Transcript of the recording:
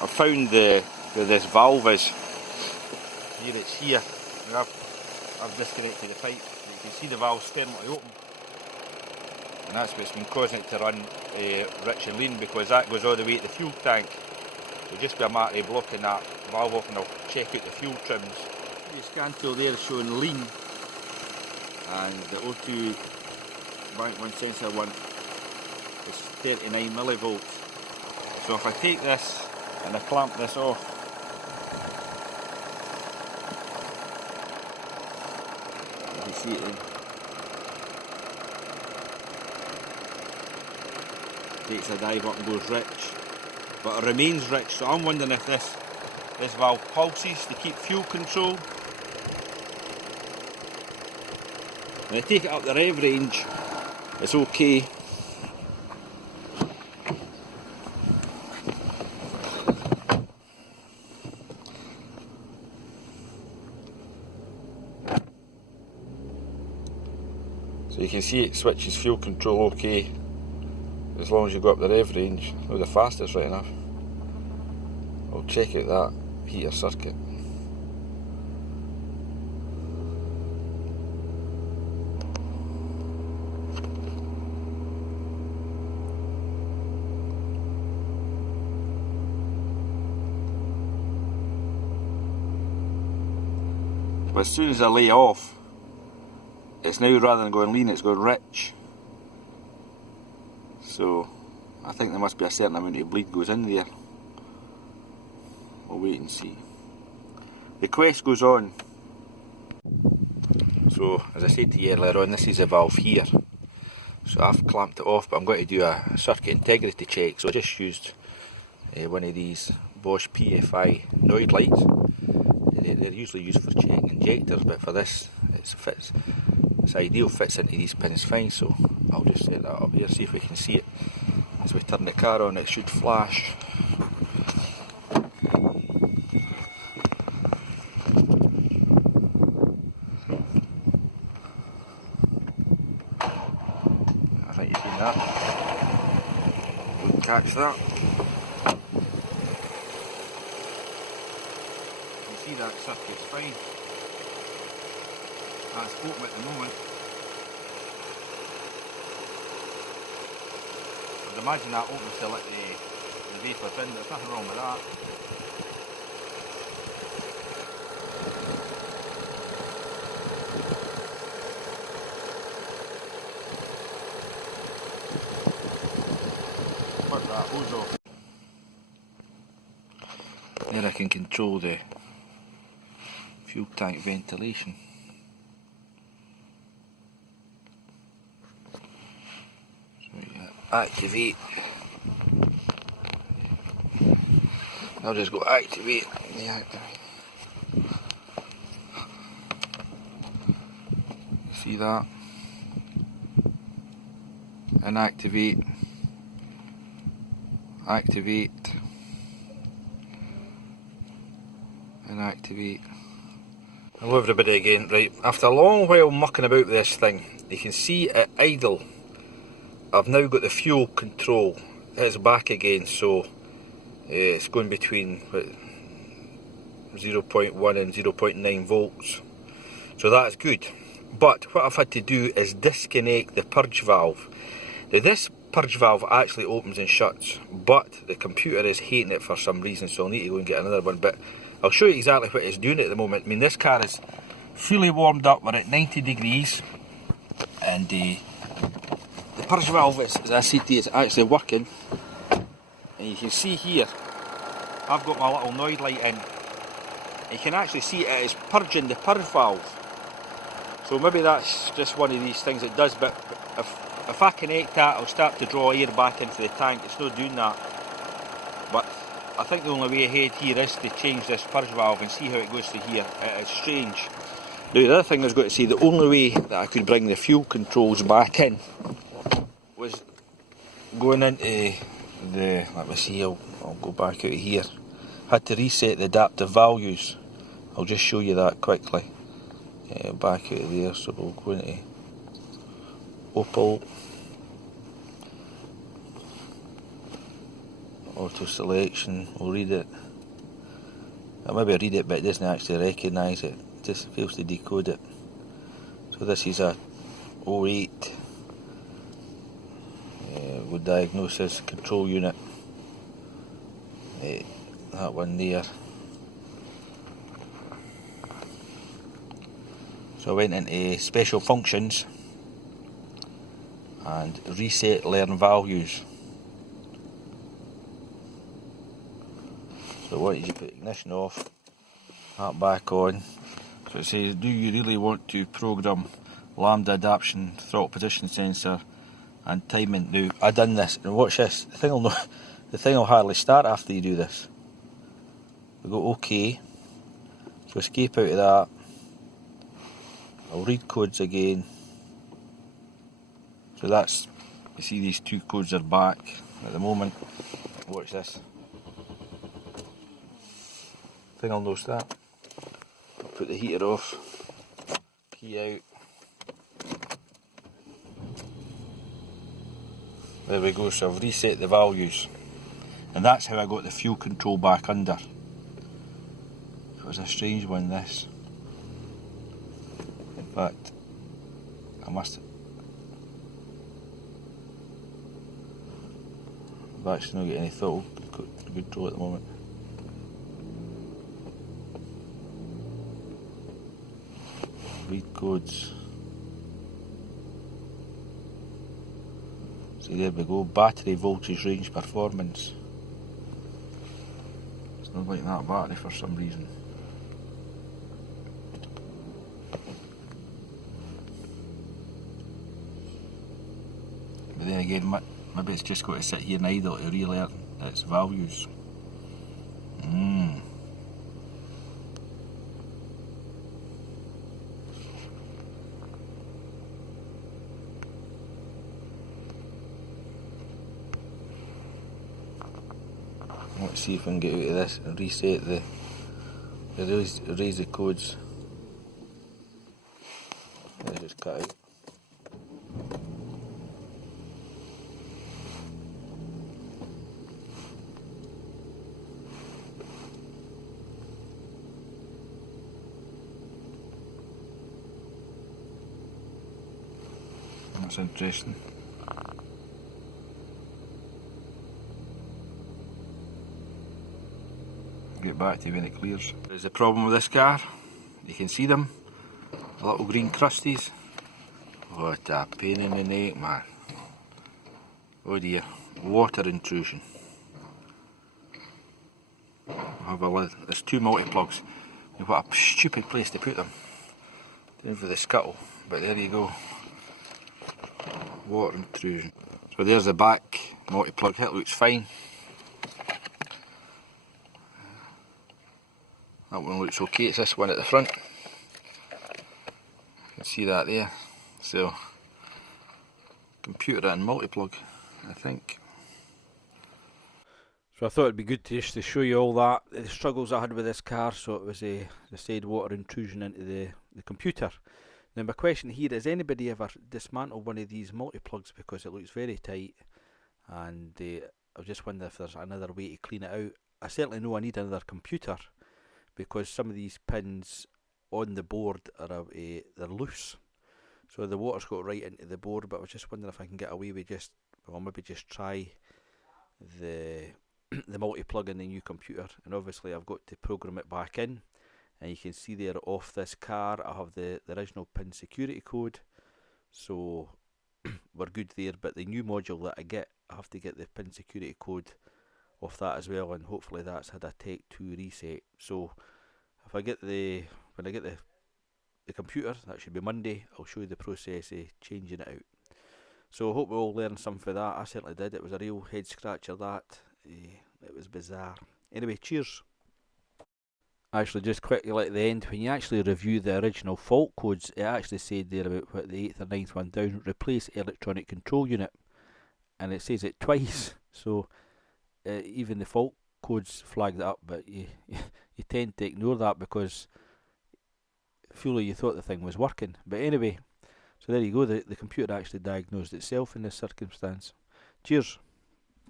I've found where this valve is. Here it's here. I've disconnected the pipe. You can see the valve's permanently open. And that's what's been causing it to run rich and lean, because that goes all the way to the fuel tank. It'll just be a matter of blocking that valve off, and I'll check out the fuel trims. The scan tool there is showing lean, and the O2 bank 1 sensor one is 39 millivolts. So if I take this and I clamp this off, you can see it then. Takes a dive up and goes rich, but it remains rich. So I'm wondering if this valve pulses to keep fuel control. When I take it up the rev range, it's okay. So you can see it switches fuel control okay, as long as you go up the rev range. Oh, the fastest right enough. I'll check out that heater circuit. But as soon as I lay off, it's now, rather than going lean, it's going rich. So I think there must be a certain amount of bleed goes in there. We'll wait and see. The quest goes on. So as I said to you earlier on, this is a valve here. So I've clamped it off, but I'm going to do a circuit integrity check. So I just used one of these Bosch PFI Noid lights. They're usually used for checking injectors, but for this it's ideal, fits into these pins fine. So I'll just set that up here, see if we can see it. As we turn the car on, it should flash. I think you've seen that. Don't catch that. You see that circuit's fine. That's open at the moment. I'd imagine that opens to let the vapours in. There's nothing wrong with that. Put that hose off. There I can control the fuel tank ventilation. Activate. I'll just go activate. Deactivate. See that? Inactivate. Activate. Inactivate. Hello everybody again. Right, after a long while mucking about this thing, you can see at idle I've now got the fuel control. It's back again, so it's going between 0.1 and 0.9 volts. So that's good. But what I've had to do is disconnect the purge valve. Now this purge valve actually opens and shuts, but the computer is hating it for some reason, so I'll need to go and get another one. But I'll show you exactly what it's doing at the moment. I mean, this car is fully warmed up. We're at 90 degrees, and the purge valve, as I said to you, is actually working. And you can see here, I've got my little Noid light in. You can actually see it is purging the purge valve. So maybe that's just one of these things it does, but if I connect that, I'll start to draw air back into the tank. It's not doing that. But I think the only way ahead here is to change this purge valve and see how it goes through here. It is strange. Now the other thing I was going to say, the only way that I could bring the fuel controls back in was going into the, let me see, I'll go back out of here. Had to reset the adaptive values. I'll just show you that quickly. Back out of there, so we'll go into Opal. Auto selection, we'll read it. I maybe read it, but it doesn't actually recognise it. It just fails to decode it. So this is a 08 with diagnosis control unit. That one there. So I went into special functions and reset learn values. So what did you put? Ignition off, that back on. So it says, do you really want to program lambda adaptation, throttle position sensor and timing? Now, I done this, and watch this, the thing will hardly start after you do this. We go OK, so escape out of that. I'll read codes again. So that's, you see these two codes are back at the moment. Watch this. Thing will know that. I'll put the heater off, key out. There we go, so I've reset the values. And that's how I got the fuel control back under. It was a strange one, this. In fact, I've actually not got any throttle control at the moment. Read codes. See, there we go, battery voltage range performance. It's not like that battery for some reason. But then again, maybe it's just got to sit here and idle to relearn its values. Let's see if I can get out of this and reset erase the codes. Let's just cut out. That's interesting. Get back to you when it clears. There's a problem with this car. You can see them, the little green crusties. What a pain in the neck, man. Oh dear, water intrusion. Have a lid. There's two multi-plugs. What a stupid place to put them. Down for the scuttle, but there you go. Water intrusion. So there's the back multi-plug. It looks fine. That one looks okay. It's this one at the front. You can see that there. So, computer and multi-plug, I think. So I thought it'd be good to just to show you all that, the struggles I had with this car. So it was a, the said water intrusion into the computer. Now my question here, has anybody ever dismantled one of these multi-plugs, because it looks very tight, and I just wonder if there's another way to clean it out. I certainly know I need another computer, because some of these pins on the board are they're loose, so the water's got right into the board. But I was just wondering if I can get away with just, well, maybe just try the the multi-plug in the new computer. And obviously I've got to program it back in, and you can see there off this car I have the original pin security code, so we're good there. But the new module that I get, I have to get the pin security code off that as well, and hopefully that's had a Tech 2 reset. So if I get when I get the computer, that should be Monday, I'll show you the process of changing it out. So I hope we all learned something for that. I certainly did. It was a real head scratcher, that. It was bizarre. Anyway, cheers. Actually, just quickly at the end, when you actually review the original fault codes, it actually said there about what, the 8th or 9th one down, replace electronic control unit, and it says it twice. So even the fault codes flagged it up, but you tend to ignore that because fully you thought the thing was working. But anyway, so there you go, the computer actually diagnosed itself in this circumstance. Cheers.